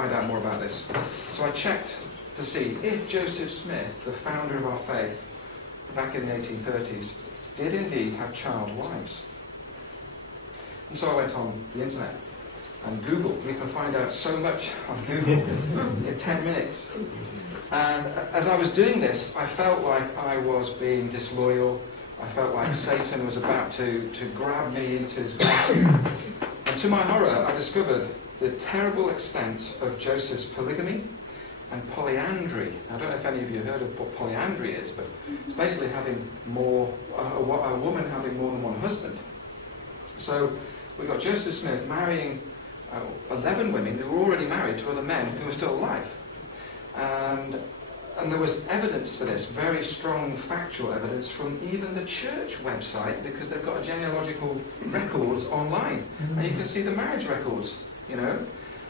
find out more about this. So I checked to see if Joseph Smith, the founder of our faith, back in the 1830s, did indeed have child wives. And so I went on the internet and Googled. We can find out so much on Google in 10 minutes. And as I was doing this, I felt like I was being disloyal. I felt like Satan was about to grab me into his grasp. And to my horror, I discovered the terrible extent of Joseph's polygamy and polyandry. I don't know if any of you heard of what polyandry is, but it's basically having a woman having more than one husband. So we've got Joseph Smith marrying 11 women who were already married to other men who were still alive. And there was evidence for this, very strong factual evidence from even the church website, because they've got genealogical records online. And you can see the marriage records, you know.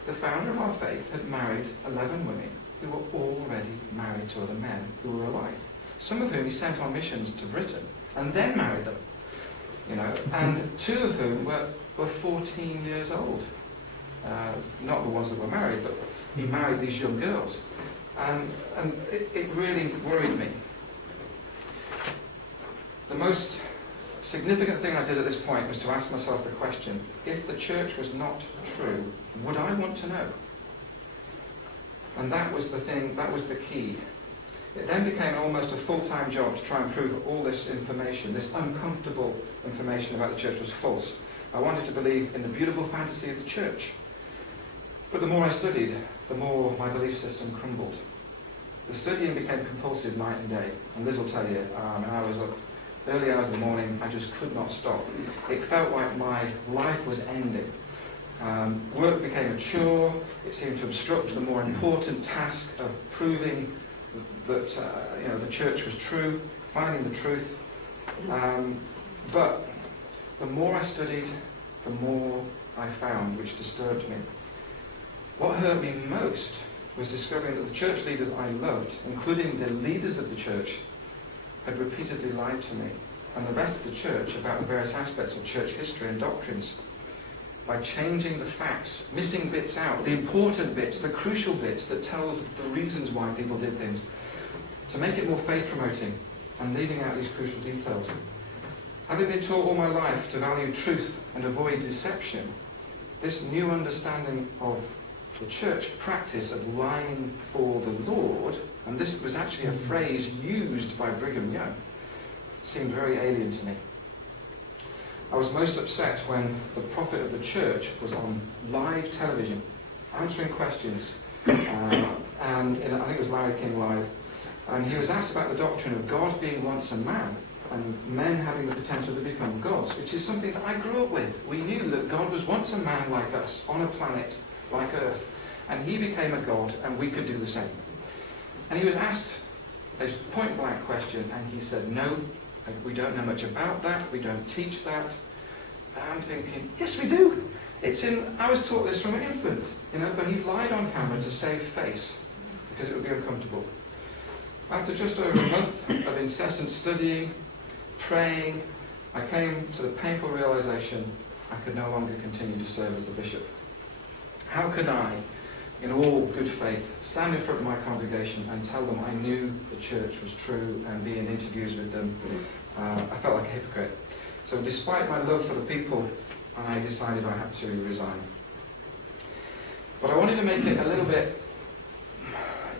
The founder of our faith had married 11 women who were already married to other men who were alive. Some of whom he sent on missions to Britain and then married them, you know. And 2 of whom were 14 years old. Not the ones that were married, but he married these young girls. And it really worried me. The most significant thing I did at this point was to ask myself the question, if the church was not true, would I want to know? And that was the thing, that was the key. It then became almost a full-time job to try and prove all this information, this uncomfortable information about the church was false. I wanted to believe in the beautiful fantasy of the church. But the more I studied, the more my belief system crumbled. The studying became compulsive night and day. And Liz will tell you, I was up early hours of the morning, I just could not stop. It felt like my life was ending. Work became a chore. It seemed to obstruct the more important task of proving that the church was true, finding the truth. But the more I studied, the more I found, which disturbed me. What hurt me most was discovering that the church leaders I loved, including the leaders of the church, had repeatedly lied to me and the rest of the church about the various aspects of church history and doctrines by changing the facts, missing bits out, the important bits, the crucial bits that tells the reasons why people did things, to make it more faith-promoting and leaving out these crucial details. Having been taught all my life to value truth and avoid deception, this new understanding of the church practice of lying for the Lord, and this was actually a phrase used by Brigham Young, seemed very alien to me. I was most upset when the prophet of the church was on live television, answering questions, and I think it was Larry King Live, and he was asked about the doctrine of God being once a man, and men having the potential to become gods, which is something that I grew up with. We knew that God was once a man like us, on a planet like Earth, and he became a god, and we could do the same. And he was asked a point-blank question, and he said, no, we don't know much about that, we don't teach that. And I'm thinking, yes we do. I was taught this from an infant, but he lied on camera to save face, because it would be uncomfortable. After just over a month of incessant studying, praying, I came to the painful realization I could no longer continue to serve as the bishop. How could I, in all good faith, stand in front of my congregation and tell them I knew the church was true and be in interviews with them? I felt like a hypocrite. So despite my love for the people, I decided I had to resign. But I wanted to make it a little bit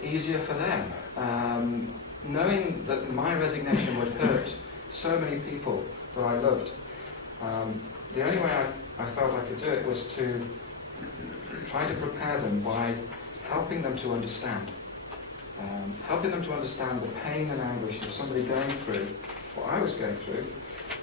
easier for them. Knowing that my resignation would hurt so many people that I loved, the only way I felt I could do it was to try to prepare them by helping them to understand. Helping them to understand the pain and anguish of somebody going through what I was going through.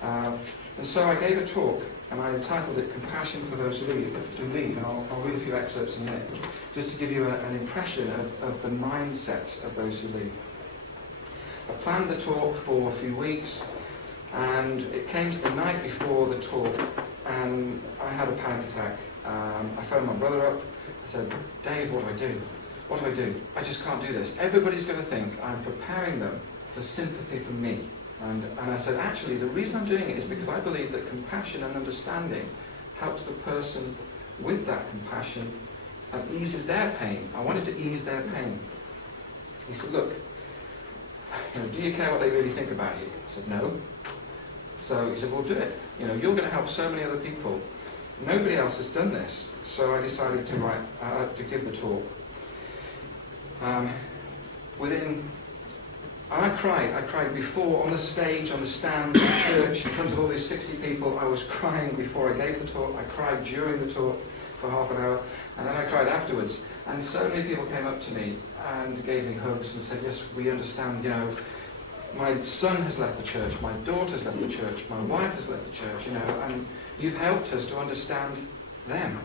And so I gave a talk, and I entitled it Compassion for Those Who Leave, and I'll read a few excerpts in a minute, just to give you an impression of the mindset of those who leave. I planned the talk for a few weeks, and it came to the night before the talk, and I had a panic attack. I phoned my brother up. I said, Dave, what do I do? What do I do? I just can't do this. Everybody's going to think I'm preparing them for sympathy for me. And I said, actually, the reason I'm doing it is because I believe that compassion and understanding helps the person with that compassion and eases their pain. I wanted to ease their pain. He said, look, do you care what they really think about you? I said, no. So he said, well, do it. You're going to help so many other people. Nobody else has done this. So I decided to give the talk. I cried before, on the stage, on the stand, in church, in front of all these 60 people. I was crying before I gave the talk. I cried during the talk for half an hour, and then I cried afterwards. And so many people came up to me and gave me hugs and said, yes, we understand, my son has left the church, my daughter's left the church, my wife has left the church, and you've helped us to understand them.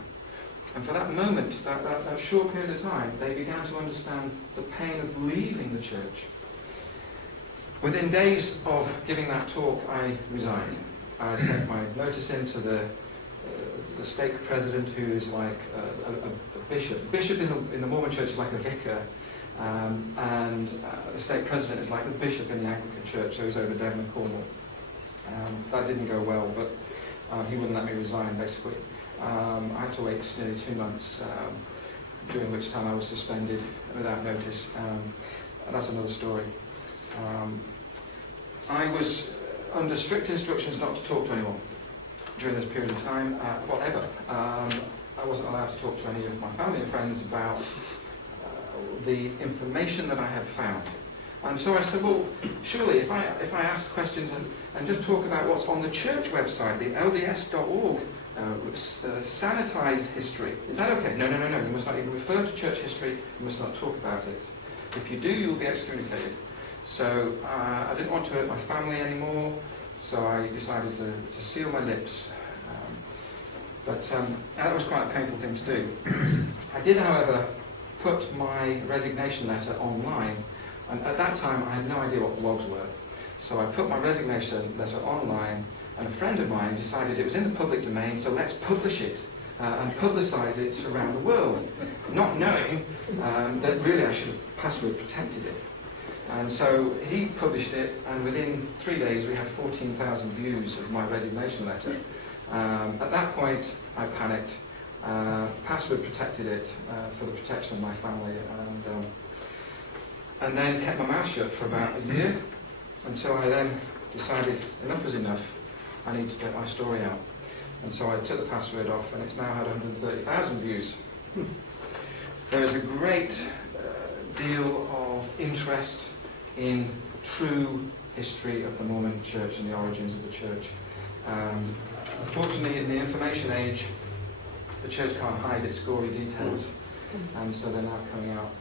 And for that moment, that short period of time, they began to understand the pain of leaving the church. Within days of giving that talk, I resigned. I sent my notice in to the stake president, who is like a bishop. Bishop in the Mormon Church is like a vicar, and the stake president is like the bishop in the Anglican Church, so he's over Devon and Cornwall. That didn't go well, but he wouldn't let me resign, basically. I had to wait nearly 2 months, during which time I was suspended without notice. That's another story. I was under strict instructions not to talk to anyone during this period of time, whatever. I wasn't allowed to talk to any of my family and friends about the information that I had found. And so I said, well, surely if I ask questions and just talk about what's on the church website, the LDS.org, sanitized history, is that okay? No, you must not even refer to church history, you must not talk about it. If you do, you'll be excommunicated. So I didn't want to hurt my family anymore, so I decided to seal my lips. But that was quite a painful thing to do. I did, however, put my resignation letter online, and at that time I had no idea what blogs were. So I put my resignation letter online, and a friend of mine decided it was in the public domain, so let's publish it and publicise it around the world, not knowing that really I should have password protected it. And so he published it, and within 3 days we had 14,000 views of my resignation letter. At that point I panicked, password protected it for the protection of my family, and then kept my mouth shut for about a year, until I then decided enough was enough, I need to get my story out. And so I took the password off, and it's now had 130,000 views. There is a great deal of interest in true history of the Mormon Church and the origins of the church. Unfortunately, in the information age, the church can't hide its gory details, and so they're now coming out.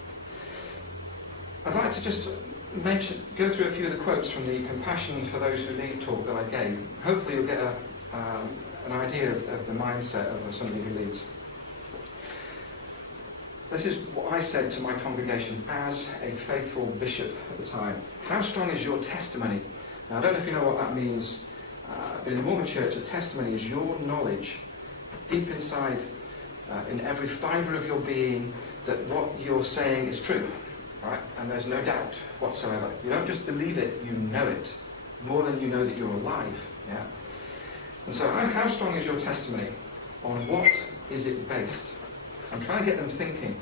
I'd like to just go through a few of the quotes from the Compassion for Those Who Leave talk that I gave. Hopefully you'll get an idea of the mindset of somebody who leaves. This is what I said to my congregation as a faithful bishop at the time. How strong is your testimony? Now, I don't know if you know what that means. In the Mormon Church, a testimony is your knowledge, deep inside, in every fibre of your being, that what you're saying is true, right? And there's no doubt whatsoever. You don't just believe it, you know it, more than you know that you're alive. Yeah. And so, how strong is your testimony? On what is it based? I'm trying to get them thinking.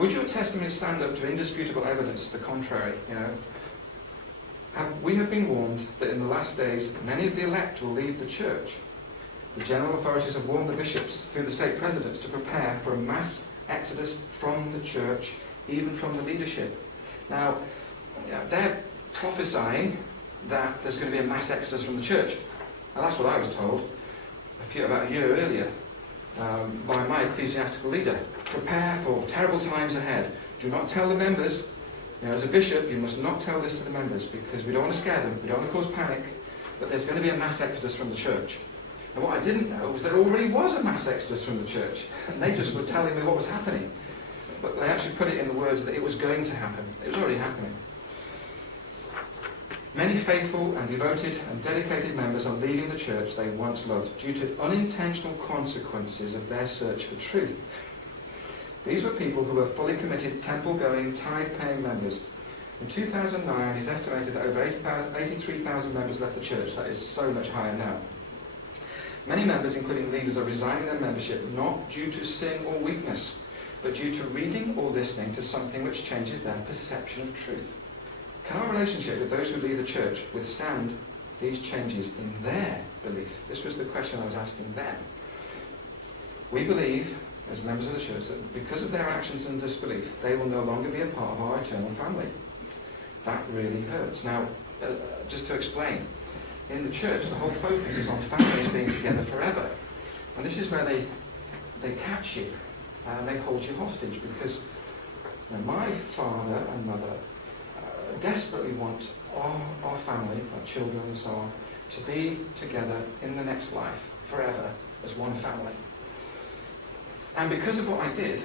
Would your testimony stand up to indisputable evidence to the contrary? We have been warned that in the last days many of the elect will leave the church. The general authorities have warned the bishops through the stake presidents to prepare for a mass exodus from the church, even from the leadership. Now, they're prophesying that there's going to be a mass exodus from the church. Now, that's what I was told about a year earlier by my ecclesiastical leader. Prepare for terrible times ahead. Do not tell the members. As a bishop, you must not tell this to the members, because we don't want to scare them, we don't want to cause panic, but there's going to be a mass exodus from the church. And what I didn't know was there already was a mass exodus from the church, and they just were telling me what was happening. But they actually put it in the words that it was going to happen. It was already happening. Many faithful and devoted and dedicated members are leaving the church they once loved due to unintentional consequences of their search for truth. These were people who were fully committed, temple-going, tithe-paying members. In 2009, it's estimated that over 83,000 members left the church. That is so much higher now. Many members, including leaders, are resigning their membership not due to sin or weakness, but due to reading or listening to something which changes their perception of truth. Can our relationship with those who leave the church withstand these changes in their belief? This was the question I was asking them. We believe, as members of the church, that because of their actions and disbelief, they will no longer be a part of our eternal family. That really hurts. Now, just to explain, in the church, the whole focus is on families being together forever. And this is where they catch you, and they hold you hostage, because my father and mother desperately want our family, our children and so on, to be together in the next life, forever, as one family. And because of what I did,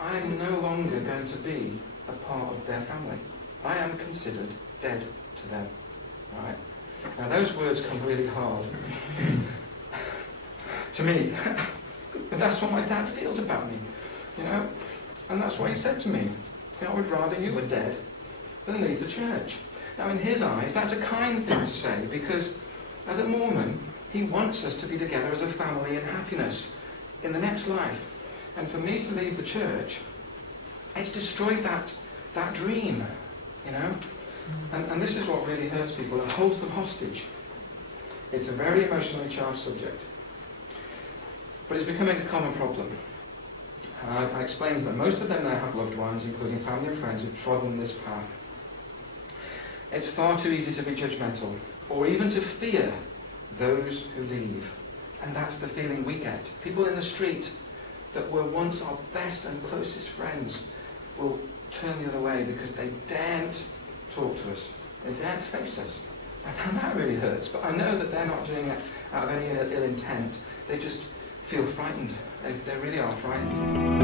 I am no longer going to be a part of their family. I am considered dead to them. Right? Now those words come really hard to me. But that's what my dad feels about me, and that's what he said to me. I would rather you were dead than leave the church. Now in his eyes, that's a kind thing to say, because as a Mormon, he wants us to be together as a family in happiness in the next life. And for me to leave the church, it's destroyed that dream, And this is what really hurts people and holds them hostage. It's a very emotionally charged subject. But it's becoming a common problem. And I explained that most of them now have loved ones, including family and friends, who've trodden this path. It's far too easy to be judgmental, or even to fear those who leave. And that's the feeling we get. People in the street that were once our best and closest friends will turn the other way because they daren't talk to us. They daren't face us. And that really hurts. But I know that they're not doing it out of any ill intent. They just feel frightened. They really are frightened.